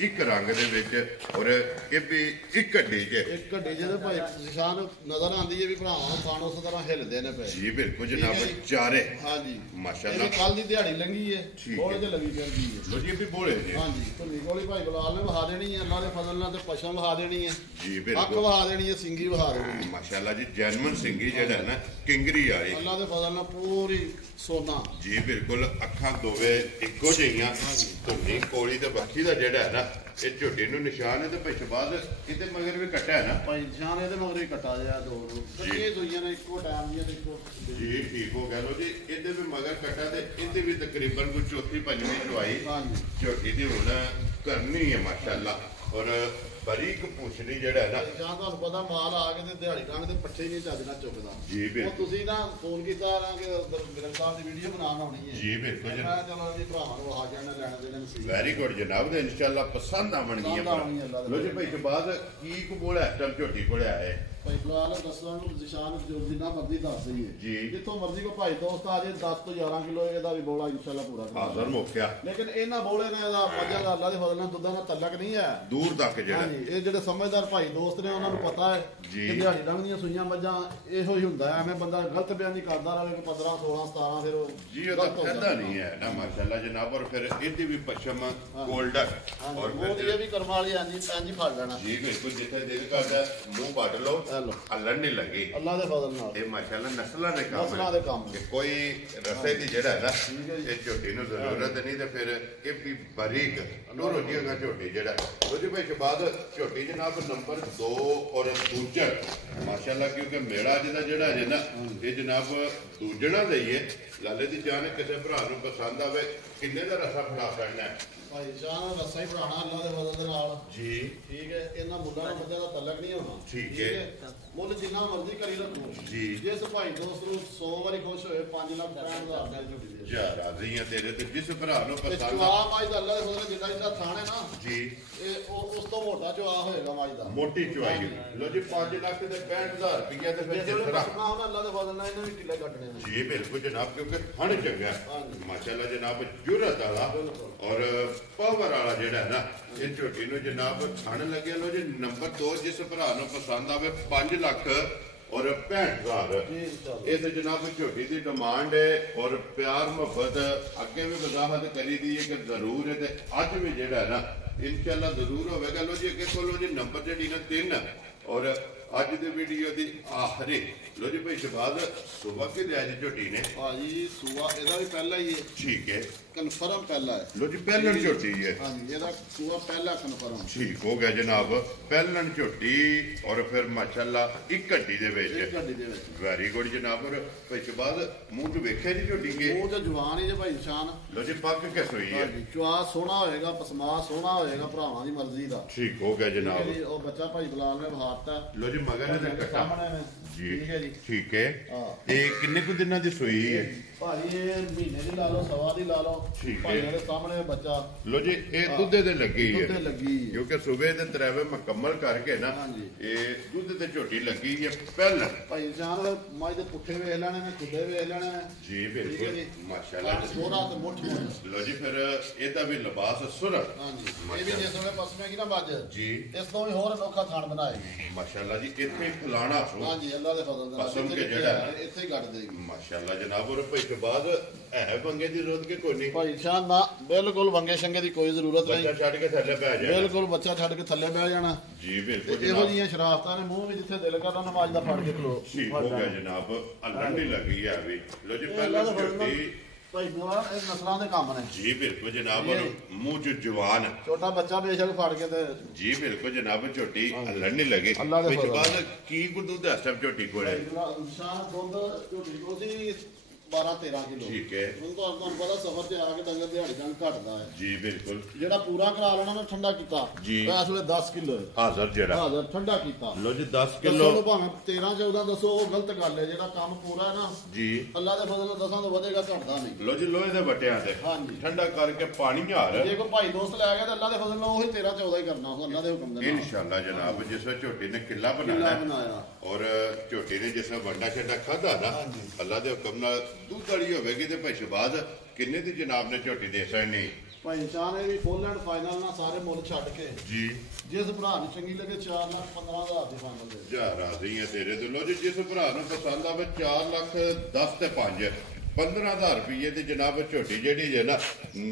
ਇੱਕ ਰੰਗ ਦੇ ਵਿੱਚ ਔਰ ਇਹ ਵੀ ਇੱਕ ਗੱਡੀ 'ਚ ਇੱਕ ਘੱਡੇ ਜਿਹਦੇ ਭਾਈ ਨਿਸ਼ਾਨ ਨਜ਼ਰ ਆਉਂਦੀ ਹੈ ਵੀ ਭਰਾਵਾਂ ਨੂੰ ਖਾਣ ਉਸ ਤਰ੍ਹਾਂ ਹਿੱਲਦੇ ਨੇ ਪਏ ਜੀ ਬਿਲਕੁਲ ਜਨਾਬ। ਚਾਰੇ ਹਾਂਜੀ ਮਾਸ਼ਾਅੱਲਾ ਕੱਲ ਦੀ ਦਿਹਾੜੀ ਲੰਗੀ ਹੈ ਠੀਕ ਥੋੜੇ ਹੈ। ਜਿਹੀ ਲੱਗੀ ਫਿਰਦੀ ਹੈ ਲੋ ਜੀ ਵੀ ਬੋਲੇ ਜੀ ਹਾਂਜੀ ਧੁੰਨੀ ਕੋਲੀ ਭਾਈ ਬਲਾਲ ਨੇ ਵਹਾ ਦੇਣੀ ਹੈ, ਅੱਲਾ ਦੇ ਫਜ਼ਲ ਨਾਲ ਤੇ ਪਸ਼ਮ ਵਹਾ ਦੇਣੀ ਹੈ, ਜੀ ਅੱਖ ਬਿਲਕੁਲ ਵਹਾ ਦੇਣੀ ਹੈ, ਸਿੰਗੀ ਵਹਾ ਦੇਣੀ ਹੈ। ਮਾਸ਼ਾਅੱਲਾ ਜੀ ਜੈਨਮਨ ਸਿੰਘੀ ਜਿਹੜਾ ਹੈ ਨਾ ਕਿੰਗਰੀ ਵਾਲੀ ਅੱਲਾ ਦੇ ਫਜ਼ਲ ਨਾਲ ਪੂਰੀ ਸੋਨਾ ਜੀ ਬਿਲਕੁਲ। ਅੱਖਾਂ ਦੋਵੇਂ ਇੱਕੋ ਜਿਹੀਆਂ ਧੁੰਨੀ ਕੋਲੀ ਤੇ ਬੱਖੀ ਦਾ ਜਿਹੜਾ ਹੈ ਨਾ ਇਹ ਝੋਟੀ ਨੂੰ ਨਿਸ਼ਾਨ ਹੈ ਤੇ ਪਿੱਛੇ ਬਾਅਦ ਇਹਦੇ ਮਗਰ ਵੀ ਕੱਟਿਆ ਹੈ ਨਾ ਭਾਈ ਨਿਸ਼ਾਨ ਇਹਦੇ ਮਗਰ ਹੀ ਕੱਟਾ ਜਿਆ ਦੋ ਕੱਟੀਆਂ ਦੋਈਆਂ ਨੇ ਇੱਕੋ ਟਾਈਮ ਦੀਆਂ ਤੇ ਇੱਕੋ ਜੀ ਠੀਕ ਹੋ ਗਿਆ ਲੋ ਜੀ। ਇਹਦੇ ਵੀ ਮਗਰ ਕੱਟਾ ਤੇ ਇਹਦੇ ਵੀ ਤਕਰੀਬਨ ਕੋਈ ਚੌਥੀ ਪੰਜਵੀਂ ਚਵਾਈ ਹਾਂਜੀ ਝੋਟੀ ਦੀ ਹੁਣ ਕਰਨੀ ਹੈ ਮਾਸ਼ਾਅੱਲਾ। ਔਰ ਬਰੀਕ ਪੁੱਛਣੀ ਜਿਹੜਾ ਹੈ ਨਾ ਜਾਂ ਤੁਹਾਨੂੰ ਪਤਾ ਮਾਲ ਆ ਕੇ ਤੇ ਦਿਹਾੜੀ ਕਾਂਗ ਦੇ ਪੱਠੇ ਹੀ ਨਹੀਂ ਚੱਜ ਨਾਲ ਚੁੱਕਦਾ। ਜੀ ਉਹ ਬਿਲਕੁਲ ਤੁਸੀਂ ਨਾ ਫੋਨ ਕੀਤਾ ਨਾ ਕਿ ਮੇਰੇ ਸਾਹਿਬ ਦੀ ਵੀਡੀਓ ਬਣਾਉਣ ਆਉਣੀ ਹੈ ਜੀ ਬਿਲਕੁਲ ਮੈਂ ਜੀ। ਕਿਹਾ ਚਲੋ ਜੀ ਭਰਾਵਾਂ ਨੂੰ ਆ ਜਾਣਾ ਲੈਣਾ ਦੇਣਾ ਨਸੀਬ ਵੈਰੀ ਗੁੱਡ ਜਨਾਬ। ਤੇ ਇਨਸ਼ਾਅੱਲਾ ਪਸੰਦ ਆਵਣਗੀਆਂ। ਪਸੰਦ ਆਉਣਗੀਆਂ ਅੱਲਾ ਦੇ ਲੋ ਜੀ ਭਾਈ ਤੋਂ ਬਾਅਦ ਕੀ ਕਬੂਲ ਹੈ ਟਮ ਝੋਟੀ ਕੋਲੇ ਆਏ ਭਾਈ ਬਲਾਲ ਦੱਸਣ ਨੂੰ ਨਿਸ਼ਾਨ ਜੋ ਜਿੰਨਾ ਮਰਜ਼ੀ ਦੱਸ ਜੀ। ਦਈਏ ਜਿੱਥੋਂ ਮਰਜ਼ੀ ਕੋ ਭਾਈ ਦੋਸਤ ਆ ਜੇ 10 ਤੋਂ 11 ਕਿਲੋ ਇਹਦਾ ਵੀ ਬੋਲਾ ਇਨਸ਼ਾਅੱਲਾ ਪੂਰਾ ਕਰਾ ਹਾਜ਼ਰ ਮੁੱਕਿਆ ਲੇਕਿਨ ਇਹਨਾਂ ਬੋਲੇ ਨੇ ਇਹਦਾ ਮੱਝਾਂ ਦਾ ਅੱਲਾ ਦੇ ਫਜ਼ਲ ਨਾਲ ਦੁੱਧਾਂ ਦਾ ਤਲਕ ਨਹੀਂ ਹੈ। ਦੂਰ ਤੱਕ ਜਿਹੜਾ ਹਾਂਜੀ ਇਹ ਜਿਹੜੇ ਸਮਝਦਾਰ ਭਾਈ ਦੋਸਤ ਨੇ ਉਹਨਾਂ ਨੂੰ ਪਤਾ ਹੈ ਜੀ। ਕਿ ਦਿਹਾੜੀ ਲੰਘਦੀਆਂ ਸੂਈਆਂ ਮੱਝਾਂ ਇਹੋ ਹੀ ਹੁੰਦਾ ਹੈ। ਐਵੇਂ ਬੰਦਾ ਗਲਤ ਬਿਆਨੀ ਕਰਦਾ ਰਹੇ ਕਿ 15 16 17 ਫਿਰ ਉਹ ਜੀ ਉਹਦਾ ਫਾਇਦਾ ਨਹੀਂ ਹੈ ਨਾ ਮਾਸ਼ਾਅੱਲਾ ਜਨਾਬ। ਔਰ ਫਿਰ ਇਹਦੀ ਵੀ ਪਸ਼ਮ ਗੋਲਡਨ ਔਰ ਉਹ ਫਿਰ ਇਹ ਵੀ ਕਰਮ ਵਾਲੀ ਆਂਦੀ ਪੈਂਜੀ ਫੜ ਲੈਣਾ ਜੀ ਬਿਲਕੁਲ ਜਿੱਥੇ ਦਿਲ ਕਰਦਾ ਮੂੰਹ ਵੱਢ ਲਓ ਇਹ ਲਓ ਹੱਲਣ ਨਹੀਂ ਲੱਗੀ। ਅੱਲਾ ਦੇ ਫਜ਼ਲ ਨਾਲ ਇਹ ਮਾਸ਼ਾਅੱਲਾ ਨਸਲਾਂ ਦੇ ਕੰਮ ਨਸਲਾਂ ਹੈ ਦੇ ਕੰਮ ਕਿ ਕੋਈ ਰਸੇ ਦੀ ਜਿਹੜਾ ਹੈ ਨਾ ਠੀਕ ਹੈ ਜੀ। ਇਹ ਝੋਟੀ ਨੂੰ ਜ਼ਰੂਰਤ ਨਹੀਂ ਤੇ ਫਿਰ ਇਹ ਵੀ ਬਰੀਕ ਟੋਰੋ ਜੀਗਾ ਝੋਟੀ ਜਿਹੜਾ ਉਹਦੇ ਵਿੱਚ ਬਾਅਦ ਝੋਟੀ ਜਨਾਬ ਨੰਬਰ 2 ਔਰ ਦੂਜਾ ਮਾਸ਼ਾਅੱਲਾ ਕਿਉਂਕਿ ਮੇਰਾ ਜਿਹਦਾ ਜਿਹੜਾ ਹੈ ਨਾ ਇਹ ਜਨਾਬ ਦੂਜਣਾ ਦਾ ਹੀ ਹੈ। ਲਾਲੇ ਦੀ ਜਾਨ ਕਿਸੇ ਭਰਾ ਨੂੰ ਪਸੰਦ ਆਵੇ ਕਿੰਨੇ ਦਾ ਰਸਾ ਫੜਾ ਸਕਣਾ ਹੈ ਭਾਈ ਜਾਨ ਰਸਾ ਹੀ ਬਣਾਉਣਾ ਅੱਲਾ ਦੇ ਫਜ਼ਲ ਦੇ ਨਾਲ ਜੀ ਠੀਕ ਹੈ। ਇਹਨਾਂ ਮੁੱਲਾਂ ਨਾਲ ਮੱਝਾਂ ਦਾ ਤਲਕ ਨਹੀਂ ਹੋਣਾ ਠੀਕ ਹੈ। ਮੁੱਲ ਜਿੰਨਾ ਮਰਜ਼ੀ ਕਰੀ ਰੱਖੋ ਜੀ। ਜਿਸ ਭਾਈ ਦੋਸਤ ਨੂੰ 100 ਵਾਰੀ ਖੁਸ਼ ਹੋਏ 5,65,000 ਦੀ ਝੋਟੀ ਦੇ ਜਾ ਰਾਜ਼ੀ ਆ ਤੇਰੇ ਤੇ ਜਿਸ ਭਰਾ ਨੂੰ ਤੇ ਪਸੰਦ ਚੁਆ ਆ ਮਾਈ ਦਾ ਅੱਲਾ ਦੇ ਫਜ਼ਲ ਨਾਲ ਜਿੱਦਾਂ ਜਿੱਦਾਂ ਥਾਣ ਹੈ ਨਾ ਜੀ ਇਹ ਉਸ ਤੋਂ ਮੋਟਾ ਚੁਆ ਹੋਏਗਾ ਮਾਈ ਦਾ ਮੋਟੀ ਚੁਆਈ ਲੋ ਜੀ 5 ਲੱਖ ਤੇ 65,000 ਰੁਪਏ ਤੇ ਫਿਰ ਜੇ ਜਿਸ ਤਰ੍ਹਾਂ ਪਸਣਾ ਹੋਣਾ ਅੱਲਾ ਦੇ ਫਜ਼ਲ ਨਾਲ ਇਹਨਾਂ ਵੀ ਕਿੱਲੇ ਕੱਟਣੇ ਨੇ ਜੀ ਬਿਲਕੁਲ ਜਨਾਬ ਕਿਉਂਕਿ ਫਣ ਚੰਗਾ ਹਾਂਜੀ। ਮਾਸ਼ਾਅੱਲਾ ਜਨਾਬ ਜੁਰਤ ਵਾਲਾ ਔਰ ਪਾਵਰ ਵਾਲਾ ਜਿਹੜਾ ਹੈ ਨਾ ਇਹ ਝੋਟੀ ਨੂੰ ਜਨਾਬ ਫਣ ਲੱਗਿਆ ਲੋ ਜੀ ਨੰਬਰ 2 ਜਿਸ ਭਰਾ ਨੂੰ ਪਸੰਦ ਆਵੇ 5 ਲੱਖ ਔਰ 65,000 ਜੀ ਇੰਸ਼ਾਅੱਲਾ ਇਸ ਜਨਾਬ ਝੋਟੀ ਦੀ ਡਿਮਾਂਡ ਹੈ ਔਰ ਪਿਆਰ ਮੁਹੱਬਤ ਅੱਗੇ ਵੀ ਵਜ਼ਾਹਤ ਕਰੀ ਦੀ ਹੈ ਕਿ ਜ਼ਰੂਰ ਹੈ ਤੇ ਅੱਜ ਵੀ ਜਿਹੜਾ ਹੈ ਨਾ ਇਨਸ਼ਾਅੱਲਾ ਜ਼ਰੂਰ ਹੋਵੇਗਾ ਲੋ ਜੀ ਅੱਗੇ ਕੋਲੋਂ ਜੀ ਨੰਬਰ ਜਿਹੜੀ ਨਾ 3 ਔਰ ਅੱਜ ਦੀ ਵੀਡੀਓ ਦੀ ਆਖਰੀ ਲੋ ਜੀ ਭਾਈ ਸ਼ਬਾਦ ਸੁਬਹ ਕੇ ਲਿਆ ਜੀ ਝੋਟੀ ਨੇ ਭਾਜੀ ਸੂਆ ਇਹਦਾ ਵੀ ਪਹਿਲਾ ਹੀ ਹੈ ਠੀਕ ਹੈ ਕਨਫਰਮ ਪਹਿਲਾ ਹੈ ਲੋ ਜੀ ਪਹਿਲਣ ਝੋਟੀ ਹੈ ਹਾਂਜੀ ਇਹਦਾ ਸੂਆ ਪਹਿਲਾ ਕਨਫਰਮ ਠੀਕ ਹੋ ਗਿਆ ਜਨਾਬ ਪਹਿਲਣ ਝੋਟੀ ਔਰ ਫਿਰ ਮਾਸ਼ਾਅੱਲਾ ਇੱਕ ਘੱਟੀ ਦੇ ਇਹ ਵਿੱਚ ਗੱਡੀ ਦੇ ਵਿੱਚ ਵੈਰੀ ਗੁੱਡ ਜਨਾਬ ਔਰ ਭਾਈ ਸ਼ਬਾਦ ਮੂੰਹ ਚ ਵੇਖਿਆ ਜੀ ਝੋਟੀ ਕੇ ਉਹ ਤੇ ਜਵਾਨ ਹੀ ਜੇ ਭਾਈ ਨਿਸ਼ਾਨ ਲੋ ਜੀ ਪੱਕ ਕੇ ਸੋਈ ਹੈ ਹਾਂਜੀ ਚੁਆ ਸੋਹਣਾ ਹੋਏਗਾ ਪਸਮਾ ਸੋਹਣਾ ਹੋਏਗਾ ਭਰਾਵਾਂ ਦੀ ਮਰਜ਼ੀ ਦਾ ਠੀਕ ਹੋ ਗਿਆ ਠੀਕ ਹੈ ਜਨਾਬ ਜੀ ਉਹ ਬੱਚਾ ਭਾਈ ਬਲਾਲ ਨੇ ਵਹਾਤਾ ਲੋ ਜੀ ਮਗਰ ਇਹਦੇ ਕੱਟਾ ਸਾਹਮਣੇ ਨੇ ਜੀ ਠੀਕ ਹੈ ਜੀ ਠੀਕ ਹੈ ਹਾਂ ਇਹ ਕਿੰਨੇ ਕੁ ਦਿਨਾਂ ਦੀ ਸੋਈ ਹੈ ਭਾਜੀ ਇਹ ਮਹੀਨੇ ਦੀ ਲਾ ਲਓ ਸਵਾ ਦੀ ਲਾ ਲਓ ਠੀਕ ਹੈ। ਭਾਈ ਦੇ ਸਾਹਮਣੇ ਬੱਚਾ ਲੋ ਜੀ ਇਹ ਦੁੱਧੇ ਤੇ ਲੱਗੀ ਹੈ ਦੁੱਧੇ ਲੱਗੀ ਹੈ। ਕਿਉਂਕਿ ਸਵੇਰ ਦੇ ਤਰੇਵੇ ਮੁਕੰਮਲ ਕਰਕੇ ਨਾ ਹਾਂਜੀ। ਇਹ ਦੁੱਧ ਤੇ ਝੋਟੀ ਲੱਗੀ ਹੈ ਪਹਿਲਾਂ ਭਾਈ ਜਾਨ ਮੱਝ ਦੇ ਪੁੱਠੇ ਵੇਖ ਲੈਣੇ ਨੇ ਖੁੱਡੇ ਵੇਖ ਲੈਣੇ ਨੇ ਜੀ ਠੀਕ ਹੈ ਬਿਲਕੁਲ ਜੀ ਮਾਸ਼ਾਅੱਲਾ ਕੱਦ ਸੋਹਰਾ ਤੇ ਮੁੱਠ ਮੁੱਠ ਲੋ ਜੀ ਫਿਰ ਇਹਦਾ ਵੀ ਲਿਬਾਸ ਸੁਰਤ ਹਾਂਜੀ ਇਹ ਵੀ ਜਿਸ ਵੇਲੇ ਪਸਮੇ ਕੀ ਨਾ ਮੱਝ ਜੀ ਇਸ ਤੋਂ ਵੀ ਹੋਰ ਅਨੋਖਾ ਥਾਣ ਬਣਾਏਗੀ ਮਾਸ਼ਾਅੱਲਾ ਜੀ ਇੱਥੇ ਫਲਾਣਾ ਸੋ ਹਾਂਜੀ ਅੱਲਾ ਦੇ ਫਜ਼ਲ ਦੇ ਨਾਲ ਪਸਮ ਕੇ ਜਿੱਥੇ ਜਿਹੜਾ ਹੈ। ਇੱਥੇ ਹੀ ਕੱਢ ਦੇਗੀ ਮਾਸ਼ਾਅੱਲਾ ਜਨਾਬ ਔਰ ਭਾਈ ਤੋਂ ਬਾਅਦ ਹੈ ਬੰਗੇ ਦੀ ਜ਼ਰੂਰਤ ਕਿ ਕੋਈ ਨਹੀਂ ਭਾਈ ਸ਼ਾਨ ਨਾ ਬਿਲਕੁਲ ਵੰਗੇ ਸ਼ੰਗੇ ਦੀ ਕੋਈ ਜ਼ਰੂਰਤ ਬੱਚਾ ਨਹੀਂ ਛੱਡ ਕੇ ਥੱਲੇ ਪੈ ਜਾ ਬਿਲਕੁਲ ਬੱਚਾ ਛੱਡ ਕੇ ਥੱਲੇ ਬਹਿ ਜਾਣਾ ਜੀ ਤੇ ਬਿਲਕੁਲ ਇਹੋ ਜਨਾਬ ਜਿਹੀਆਂ ਸ਼ਰਾਫਤਾਂ ਨੇ ਮੂੰਹ ਵੀ ਜਿੱਥੇ ਦਿਲ ਕਰਦਾ ਨਮਾਜ਼ ਦਾ ਫੜ ਕੇ ਖਲੋ ਠੀਕ ਹੋ ਗਿਆ ਜਨਾਬ ਅੱਲਣ ਨਹੀਂ ਲੱਗੀ ਆ ਵੀ ਲੋ ਜੀ ਪਹਿਲਾਂ ਝੋਟੀ ਭਾਈ ਮੇਰਾ ਇਹ ਨਸਲਾਂ ਦੇ ਕੰਮ ਨੇ ਜੀ ਬਿਲਕੁਲ ਜਨਾਬ ਔਰ ਮੂੰਹ ਚ ਜਵਾਨ ਛੋਟਾ ਬੱਚਾ ਬੇਸ਼ੱਕ ਫੜ ਕੇ ਤੇ ਜੀ ਬਿਲਕੁਲ ਜਨਾਬ ਝੋਟੀ ਹੱਲਣ ਨਹੀਂ ਲੱਗੇ ਵਿੱਚ ਬਾਅਦ ਕੀ ਗੁੱਦੂ ਦਾ ਸਭ ਝੋਟੀ ਕੋਲੇ ਨਿਸ਼ਾਨ ਦੁੱਧ ਝੋਟੀ ਕੋਲ ਸੀ 12-13 ਕਿਲੋ ਠੀਕ ਹੈ ਹੁਣ ਤੁਹਾਨੂੰ ਪਤਾ ਸਫ਼ਰ ਤੇ ਆ ਕੇ ਡੰਗਰ ਦਿਹਾੜੀ ਦਾ ਘਟਦਾ ਹੈ ਜੀ ਬਿਲਕੁਲ ਜਿਹੜਾ ਪੂਰਾ ਕਰਾ ਲੈਣਾ ਨਾ ਠੰਡਾ ਕੀਤਾ ਇਸ ਵੇਲੇ 10 ਕਿਲੋ ਹਾਜ਼ਰ ਜਿਹੜਾ ਹਾਜ਼ਰ ਠੰਡਾ ਕੀਤਾ ਲੋ ਜੀ 10 ਕਿਲੋ ਭਾਵੇਂ 13-14 ਦੱਸੋ ਉਹ ਗਲਤ ਗੱਲ ਹੈ ਜਿਹੜਾ ਕੰਮ ਪੂਰਾ ਹੈ ਨਾ ਜੀ ਅੱਲਾ ਦੇ ਫਜ਼ਲ ਨਾਲ 10 ਤੋਂ ਵਧੇਗਾ ਘਟਦਾ ਨਹੀਂ ਲੋ ਜੀ ਲੋਹੇ ਦੇ ਵੱਟਿਆਂ ਤੇ ਠੰਡਾ ਕਰਕੇ ਪਾਣੀ ਝਾਰ ਜੇ ਕੋਈ ਭਾਈ ਦੋਸਤ ਲੈ ਗਿਆ ਤਾਂ ਅੱਲਾ ਦੇ ਫਜ਼ਲ ਨਾਲ ਉਹੀ 13-14 ਹੀ ਕਰਨਾ ਅੱਲਾ ਦੇ ਹੁਕਮ ਦੇ ਨਾਲ ਇਨਸ਼ਾਅੱਲਾ ਜਨਾਬ ਜਿਸ ਵੇਲੇ ਝੋਟੀ ਨੇ ਕਿੱਲਾ ਬਣਾਇਆ ਔਰ ਝੋਟੀ ਨੇ ਜਿਸ ਵੇਲੇ ਵੱਡਾ ਛੱਡਾ ਖਾਦਾ ਨਾ ਅੱਲਾ ਦੇ ਹੁਕਮ ਨਾਲ ਦੁੱਧ ਵਾਲੀ ਹੋਵੇਗੀ ਤੇ ਭਾਈ ਸ਼ਬਾਜ਼ ਕਿੰਨੇ ਦੀ ਜਨਾਬ ਨੇ ਝੋਟੀ ਦੇ ਸਕਣੀ ਭਾਈ ਚਾਹਨੇ ਵੀ ਫੁੱਲ ਐਂਡ ਫਾਈਨਲ ਨਾਲ ਸਾਰੇ ਮੁੱਲ ਛੱਡ ਕੇ ਜੀ ਜਿਸ ਭਰਾ ਨੂੰ ਚੰਗੀ ਲੱਗੇ 4,15,000 ਦੇ ਫਾਈਨਲ ਦੇ ਜਾ ਰਾਜ਼ੀ ਹੈ ਤੇਰੇ ਤੋਂ ਲੋ ਜੀ ਜਿਸ ਭਰਾ ਨੂੰ ਪਸੰਦ ਆਵੇ 4,10,000 ਤੇ 5 15,000 ਰੁਪਏ ਦੀ ਜਨਾਬ ਝੋਟੀ ਜਿਹੜੀ ਹੈ ਨਾ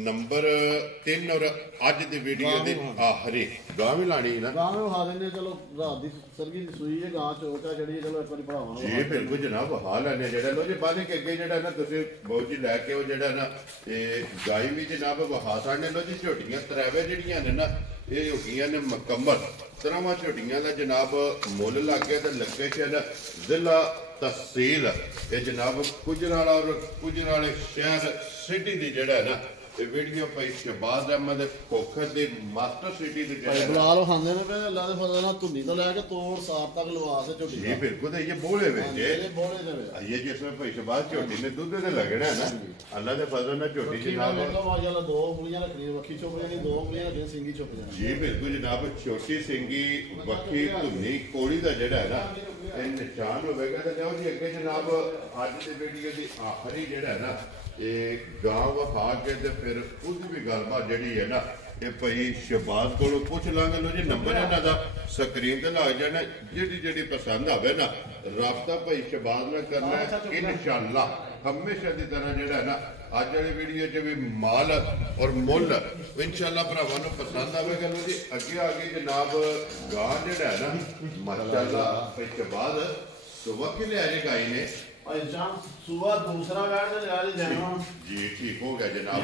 ਨੰਬਰ 3 ਔਰ ਅੱਜ ਦੀ ਵੀਡੀਓ ਦੇ ਆਖਰੀ ਗਾਂ ਵੀ ਲਾਣੀ ਨਾ ਗਾਂ ਵੀ ਵਿਖਾ ਦਿੰਦੇ ਚਲੋ ਰਾਤ ਦੀ ਸਰਗੀ ਦੀ ਸੂਈ ਹੈ ਗਾਂ ਚੋਟਾ ਜਿਹੜੀ ਚਲੋ ਇੱਕ ਵਾਰੀ ਪੜਾਵਾਂਗੇ ਜੀ ਬਿਲਕੁਲ ਜਨਾਬ ਹਾਲ ਹੈ ਜਿਹੜਾ ਲੋ ਜੀ ਬਾਲੇ ਕੇ ਅੱਗੇ ਜਿਹੜਾ ਨਾ ਤੁਸੀਂ ਬਹੁਤ ਜੀ ਲੈ ਕੇ ਉਹ ਜਿਹੜਾ ਨਾ ਇਹ ਗਾਈ ਵੀ ਜਨਾਬ ਵਹਾ ਸਾਡਨੇ ਲੋ ਜੀ ਝੋਟੀਆਂ ਤਰਾਵੇ ਜਿਹੜੀਆਂ ਨੇ ਨਾ ਇਹ ਹੋ ਗਈਆਂ ਨੇ ਮੁਕੰਮਲ ਤਰਾਵਾਂ ਝੋਟੀਆਂ ਦਾ ਜਨਾਬ ਮੁੱਲ ਲੱਗ ਗਿਆ ਤੇ ਲੱਗੇ ਚ ਜ਼ਿਲ੍ਹਾ ਤਹਿਸੀਲ ਇਹ ਜਨਾਬ ਗੁਜਰਾਲਾ ਔਰ ਗੁਜਰਾਲੇ ਸ਼ਹਿਰ ਸਿਟੀ ਦੀ ਜਿਹੜਾ ਹੈ ਨਾ ਇਹ ਵੀਡੀਓ ਭਾਈ ਸ਼ਹਬਾਜ਼ ਅਹਿਮਦ ਖੋਖਰ ਦੇ ਮਾਸਟਰ ਸਿਟੀ ਦੇ ਭਾਈ ਬਲਾਲ ਖਾਂਦੇ ਨੇ ਪਏ ਅੱਲਾ ਦੇ ਫਜ਼ਲ ਨਾਲ ਧੁੰਨੀ ਤੋਂ ਲੈ ਕੇ ਤੋੜ ਸਾਫ ਤੱਕ ਲਵਾ ਕੇ ਝੋਟੀ ਜੀ ਬਿਲਕੁਲ ਇਹ ਬੋਲੇ ਵਿੱਚ ਇਹ ਬੋਲੇ ਦੇ ਵਿੱਚ ਇਹ ਜਿਸ ਭਾਈ ਸ਼ਹਬਾਜ਼ ਝੋਟੀ ਨੇ ਦੁੱਧ ਤੇ ਲੱਗਣਾ ਨਾ ਅੱਲਾ ਦੇ ਫਜ਼ਲ ਨਾਲ ਝੋਟੀ ਜਨਾਬ ਮਾਸ਼ਾਅੱਲਾ ਦੋ ਉਂਗਲੀਆਂ ਰੱਖਣੀ ਵੱਖੀ ਚੁੱਪ ਜਾਣੀ ਦੋ ਉਂਗਲੀਆਂ ਰੱਖਣੀ ਸਿੰਗੀ ਚੁੱਪ ਜਾਣੀ ਜੀ ਬਿਲਕੁਲ ਜਨਾਬ ਛੋਟੀ ਸਿੰਗੀ ਵੱਖੀ ਧੁੰਨੀ ਕੋੜੀ ਦਾ ਜਿਹੜਾ ਹੈ ਨਾ ਇਹ ਨਿਸ਼ਾਨ ਹੋਵੇਗਾ ਤੇ ਲਿਓ ਜੀ ਅੱਗੇ ਜਨਾਬ ਅੱਜ ਦੀ ਵੀਡੀਓ ਦੀ ਆਖਰੀ ਜਿਹੜਾ ਹੈ ਨਾ ਇਹ ਗਾਂ ਵਖਾ ਕੇ ਤੇ ਫਿਰ ਉਹਦੀ ਵੀ ਗੱਲਬਾਤ ਜਿਹੜੀ ਹੈ ਨਾ ਇਹ ਭਾਈ ਸ਼ਹਬਾਜ਼ ਕੋਲੋਂ ਪੁੱਛ ਲਾਂਗੇ ਲੋ ਜੀ ਨੰਬਰ ਇਹਨਾਂ ਦਾ ਸਕਰੀਨ ਤੇ ਲੱਗ ਜਾਣਾ ਜਿਹੜੀ ਪਸੰਦ ਆਵੇ ਨਾ ਰਾਬਤਾ ਭਾਈ ਸ਼ਹਬਾਜ਼ ਨਾਲ ਕਰਨਾ ਹੈ ਇਨਸ਼ਾਅੱਲਾ ਹਮੇਸ਼ਾ ਦੀ ਤਰ੍ਹਾਂ ਜਿਹੜਾ ਨਾ ਅੱਜ ਵਾਲੀ ਵੀਡੀਓ 'ਚ ਵੀ ਮਾਲ ਔਰ ਮੁੱਲ ਇਨਸ਼ਾਅੱਲਾ ਭਰਾਵਾਂ ਨੂੰ ਪਸੰਦ ਆਵੇਗਾ ਲੋ ਜੀ ਅੱਗੇ ਜਨਾਬ ਗਾਂ ਜਿਹੜਾ ਹੈ ਨਾ ਮਾਸ਼ਾਅੱਲਾ ਭਾਈ ਸ਼ਹਬਾਜ਼ ਸੁਬਹ ਕਿ ਲਿਆ ਜੀ ਗਾਈ ਨੇ ਸੁਬਹ ਦੂਸਰਾ ਵੈਟ ਤੇ ਲਿਆ ਜੀ ਜਾਣਾ ਜੀ ਠੀਕ ਹੋ ਗਿਆ ਜਨਾਬ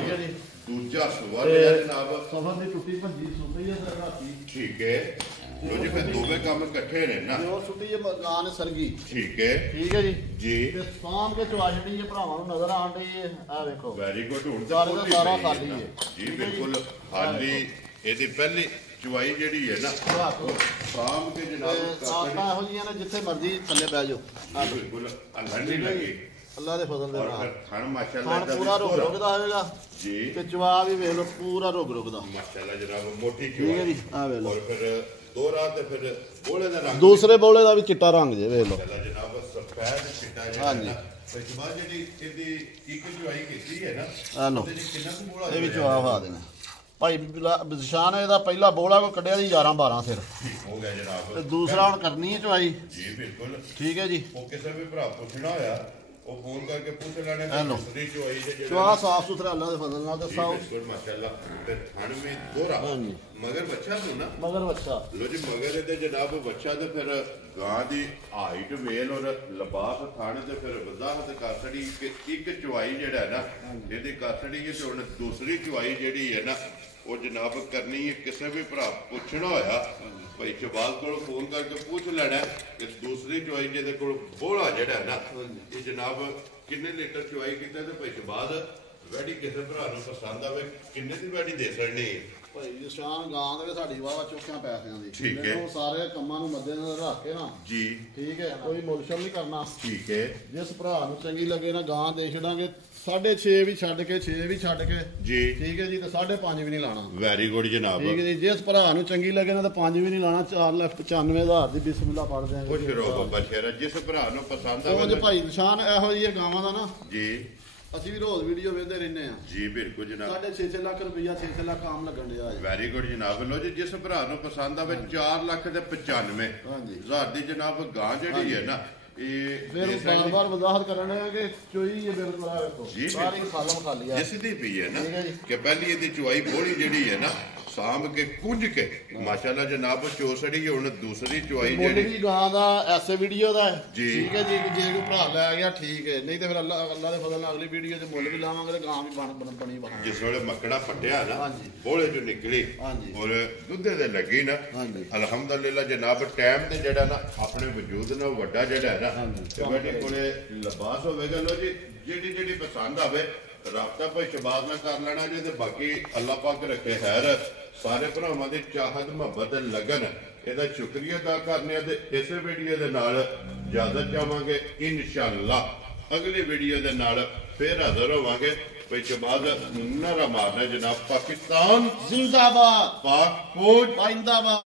ਦੂਜਾ ਸੁਬਹ ਲਿਆ ਜਨਾਬ ਸਫਰ ਦੀ ਟੁੱਟੀ ਭੱਜੀ ਸੁਣਦੀ ਹੈ ਸਰ ਰਾਤੀ ਠੀਕ ਹੈ ਲੋ ਜੀ ਫਿਰ ਦੋਵੇਂ ਕੰਮ ਇਕੱਠੇ ਨੇ ਨਾ ਜੋ ਛੁੱਟੀ ਹੈ ਗਾਂ ਨੇ ਸਰਗੀ ਠੀਕ ਹੈ ਜੀ ਜੀ ਤੇ ਸਾਮ ਕੇ ਚਵਾ ਛੱਡੀ ਹੈ ਭਰਾਵਾਂ ਨੂੰ ਨਜ਼ਰ ਆਣ ਰਹੀ ਹੈ ਆ ਵੇਖੋ ਵੈਰੀ ਗੁੱਡ ਹੁਣ ਸਾਰੇ ਦਾ ਸਾਰਾ ਖਾਲੀ ਹੈ ਜੀ ਬਿਲਕੁਲ ਖਾਲੀ ਇਹਦੀ ਪਹਿਲੀ ਚੁਆਈ ਜਿਹੜੀ ਹੈ ਨਾ ਸਾਮ ਕੇ ਜਨਾਬ ਸਾਫਾ ਇਹੋ ਜੀਆਂ ਨੇ ਜਿੱਥੇ ਮਰਜ਼ੀ ਥੱਲੇ ਬਹਿ ਜਾਓ ਬਿਲਕੁਲ ਅਲਹੰਦੀ ਲੱਗੀ ਅੱਲਾ ਦੇ ਫਜ਼ਲ ਦੇ ਨਾਲ ਖਾਣ ਮਾਸ਼ਾਅੱਲਾ ਦਾ ਪੂਰਾ ਰੁਕਦਾ ਹੋਵੇਗਾ ਜੀ ਤੇ ਜਵਾਬ ਵੀ ਵੇਖ ਲਓ ਪੂਰਾ ਰੁਕਦਾ ਮਾਸ਼ਾਅੱਲਾ ਜਨਾਬ ਮੋਟੀ ਠੀਕ ਹੈ ਜੀ ਆ ਵੇਖ ਲਓ ਔਰ ਫਿਰ ਦੋ ਰਾਤ ਤੇ ਫਿਰ ਬੋਲੇ ਦਾ ਰੰਗ ਦੂਸਰੇ ਬੋਲੇ ਦਾ ਵੀ ਚਿੱਟਾ ਰੰਗ ਜੇ ਵੇਖ ਲਓ ਜਨਾਬ ਸਫੈਦ ਚਿੱਟਾ ਜਿਹੜਾ ਨਾ ਫਿਰ ਬਾਅਦ ਜਿਹੜੀ ਇਹਦੀ ਇੱਕ ਚੁਆਈ ਕੀਤੀ ਹੈ ਨਾ ਆ ਲਓ ਕਿੰਨਾ ਕੁ ਬੋਲਾ ਇਹ ਵੀ ਜਵਾਬ ਆ ਦੇਣਾ ਭਾਈ ਨਿਸ਼ਾਨ ਇਹਦਾ ਪਹਿਲਾ ਬੋਲਾ ਕੋ ਕੱਢਿਆ ਸੀ 11-12 ਸਿਰ ਹੋ ਗਿਆ ਜਨਾਬ ਤੇ ਦੂਸਰਾ ਹੁਣ ਕਰਨੀ ਹੈ ਚਵਾਈ ਜੀ ਬਿਲਕੁਲ ਠੀਕ ਹੈ ਜੀ ਉਹ ਕਿਸੇ ਵੀ ਭਰਾ ਪੁੱਛਣਾ ਹੋਇਆ ਉਹ ਫੋਨ ਕਰਕੇ ਪੁੱਛ ਲੈਣੇ ਦੂਸਰੀ ਚਵਾਈ ਦੇ ਜਿਹੜਾ ਚਵਾ ਸਾਫ ਸੁਥਰਾ ਅੱਲਾ ਦੇ ਫਜ਼ਲ ਨਾਲ ਦੱਸਾਓ ਬਿਲਕੁਲ ਮਾਸ਼ਾਅੱਲਾ ਤੇ ਥਣ ਮੇ ਦੋਰਾ ਮਗਰ ਬੱਚਾ ਤੋਂ ਨਾ ਮਗਰ ਬੱਚਾ ਲੋ ਜੀ ਮਗਰ ਤੇ ਜਨਾਬ ਬੱਚਾ ਤੇ ਫਿਰ ਗਾਂ ਦੀ ਹਾਈਟ ਵੇਲ ਔਰ ਲਬਾਸ ਥਣ ਤੇ ਫਿਰ ਵਜ਼ਾਹਤ ਕਾਸੜੀ ਕਿ ਇੱਕ ਚਵਾਈ ਜਿਹੜਾ ਨਾ ਇਹਦੀ ਕਾਸੜੀ ਤੇ ਹੁਣ ਦੂਸਰੀ ਚਵਾਈ ਜਿਹੜੀ ਹੈ ਨਾ ਉਹ ਜਨਾਬ ਕਰਨੀ ਹੈ ਕਿਸੇ ਵੀ ਭਰਾ ਪੁੱਛਣਾ ਹੋਇਆ ਭਾਈ ਸ਼ਹਬਾਜ਼ ਕੋਲ ਫੋਨ ਕਰਕੇ ਪੁੱਛ ਲੈਣਾ ਕਿ ਦੂਸਰੀ ਚੁਆਈ ਜਿਹਦੇ ਕੋਲ ਬੋਲਾ ਜਿਹੜਾ ਨਾ ਇਹ ਜਨਾਬ ਕਿੰਨੇ ਲੀਟਰ ਚੁਆਈ ਕੀਤਾ ਤੇ ਭਾਈ ਸ਼ਹਬਾਜ਼ ਵੈਡੀ ਕਿਸੇ ਭਰਾ ਨੂੰ ਪਸੰਦ ਆਵੇ ਕਿੰਨੇ ਦੀ ਵੈਡੀ ਦੇ ਸਕਣੀ ਭਾਈ ਨਿਸ਼ਾਨ ਗਾਂ ਦੇ ਸਾਡੀ ਵਾਵਾ ਚੋਖਿਆਂ ਪੈਸਿਆਂ ਦੀ ਠੀਕ ਹੈ ਮੈਨੂੰ ਸਾਰੇ ਕੰਮਾਂ ਨੂੰ ਮੱਦੇਨਜ਼ਰ ਰੱਖ ਕੇ ਨਾ ਜੀ ਠੀਕ ਹੈ ਕੋਈ ਮੁਲਸ਼ਲ ਨਹੀਂ ਕਰਨਾ ਠੀਕ ਹੈ ਜਿਸ ਭਰਾ ਨੂੰ ਚੰਗੀ ਲੱਗੇ ਨਾ ਗਾਂ ਦੇ ਛੜਾਂਗੇ 6.5 ਵੀ ਛੱਡ ਕੇ 6 ਵੀ ਛੱਡ ਕੇ ਜੀ ਠੀਕ ਹੈ ਜੀ ਤੇ 5.5 ਵੀ ਨਹੀਂ ਲਾਣਾ ਵੈਰੀ ਗੁੱਡ ਜਨਾਬ ਠੀਕ ਹੈ ਜੀ ਜਿਸ ਭਰਾ ਨੂੰ ਚੰਗੀ ਲੱਗੇ ਨਾ ਤਾਂ 5 ਵੀ ਨਹੀਂ ਲਾਣਾ 4,95,000 ਦੀ ਬਿਸਮਿਲ੍ਲਾ ਪੜ ਦਿਆਂਗੇ ਖੁਸ਼ ਰਹੋ ਬਾਬਾ ਸ਼ੇਰਾ ਜਿਸ ਭਰਾ ਨੂੰ ਪਸੰਦ ਆਵੇ ਤੇ ਭਾਈ ਨਿਸ਼ਾਨ ਇਹੋ ਜਿਹੀ ਗਾਵਾਂ ਦਾ ਨਾ ਜੀ ਅਸੀਂ ਵੀ ਰੋਜ਼ ਵੀਡੀਓ ਵੇਖਦੇ ਰਹਿੰਦੇ ਆ ਜੀ ਬਿਲਕੁਲ ਜਨਾਬ 6.5 ਲੱਖ ਰੁਪਇਆ 6 ਲੱਖ ਆਮ ਲੱਗਣ ਡਿਆ ਵੈਰੀ ਗੁੱਡ ਜਨਾਬ ਲੋ ਜੀ ਜਿਸ ਭਰਾ ਨੂੰ ਪਸੰਦ ਆਵੇ 4,95,000 ਦੀ ਜਨਾਬ ਗਾਂ ਜਿਹੜੀ ਹੈ ਨਾ ਇਹ ਫਿਰ ਬਾਰ-ਬਾਰ ਵਜ਼ਾਹਤ ਕਰਨ ਹੈ ਕਿ ਚੋਈ ਇਹ ਬਿਲਕੁਲ ਆ ਵੇਖੋ ਜੀ ਸਾਰੀ ਖਾਲਮ ਖਾਲੀ ਆ ਜਿਸ ਦੀ ਪਈ ਹੈ ਨਾ ਕਿ ਪਹਿਲੀ ਇਹਦੀ ਚੁਆਈ ਬੋਲੀ ਜਿਹੜੀ ਹੈ ਨਾ ਸਾਂਭ ਕੇ ਕੁੰਝ ਕੇ ਮਾਸ਼ਾਅੱਲਾ ਜਨਾਬ ਚੋਸੜੀ ਹੁਣ ਦੂਸਰੀ ਚੁਆਈ ਮੁੱਲ ਜਿਹੜੀ ਵੀ ਗਾਂ ਦਾ ਐਸੇ ਵੀਡੀਓ ਦਾ ਹੈ ਜੀ। ਠੀਕ ਹੈ ਜੀ ਜੇ ਕੋਈ ਭਰਾ ਲੈ ਗਿਆ ਠੀਕ ਹੈ ਨਹੀਂ ਤੇ ਫਿਰ ਅੱਲਾ ਦੇ ਫਜ਼ਲ ਨਾਲ ਅਗਲੀ ਵੀਡੀਓ 'ਚ ਮੁੱਲ ਵੀ ਲਾਵਾਂਗੇ ਤੇ ਗਾਂ ਵੀ ਬਣੀ ਬਣ ਜਿਸ ਵੇਲੇ ਮੱਕੜਾ ਪੱਟਿਆ ਨਾ ਹਾਂਜੀ। ਬੋਲੇ ਚੋਂ ਨਿਕਲੀ ਹਾਂਜੀ। ਔਰ ਦੁੱਧੇ ਦੇ ਲੱਗੀ ਨਾ ਹਾਂਜੀ। ਅਲਹਮਦੁਲਿਲਾ ਜਨਾਬ ਟਾਈਮ ਤੇ ਜਿਹੜਾ ਨਾ ਆਪਣੇ ਵਜੂਦ ਨਾਲ ਵੱਡਾ ਜਿਹੜਾ ਹੈ ਨਾ ਹਾਂਜੀ। ਤੇ ਤੁਹਾਡੇ ਕੋਲੇ ਲਿਬਾਸ ਹੋਵੇਗਾ ਲੋ ਜੀ ਜਿਹੜੀ ਪਸੰਦ ਆਵੇ ਰਾਬਤਾ ਕੋਈ ਸ਼ਬਾਜ਼ ਨਾ ਕਰ ਲੈਣਾ ਜੀ ਤੇ ਬਾਕੀ ਅੱਲਾਹ ਪਾਕ ਰੱਖੇ ਖੈਰ ਸਾਰੇ ਭਰਾਵਾਂ ਦੀ ਚਾਹਤ ਮੁਹੱਬਤ ਲਗਨ ਇਹਦਾ ਸ਼ੁਕਰੀਆ ਅਦਾ ਕਰਨੇ ਆ ਤੇ ਇਸੇ ਵੀਡੀਓ ਦੇ ਨਾਲ ਇਜਾਜ਼ਤ ਚਾਹਾਂਗੇ ਇਨਸ਼ਾਅੱਲਾ ਅਗਲੀ ਵੀਡੀਓ ਦੇ ਨਾਲ ਫੇਰ ਹਾਜ਼ਰ ਹੋਵਾਂਗੇ ਕੋਈ ਸ਼ਬਾਜ਼ ਨਾਰਾ ਮਾਰਨਾ ਜਨਾਬ ਪਾਕਿਸਤਾਨ ਜ਼ਿੰਦਾਬਾਦ ਪਾਕ ਫੌਜ ਪਾਇੰਦਾਬਾਦ।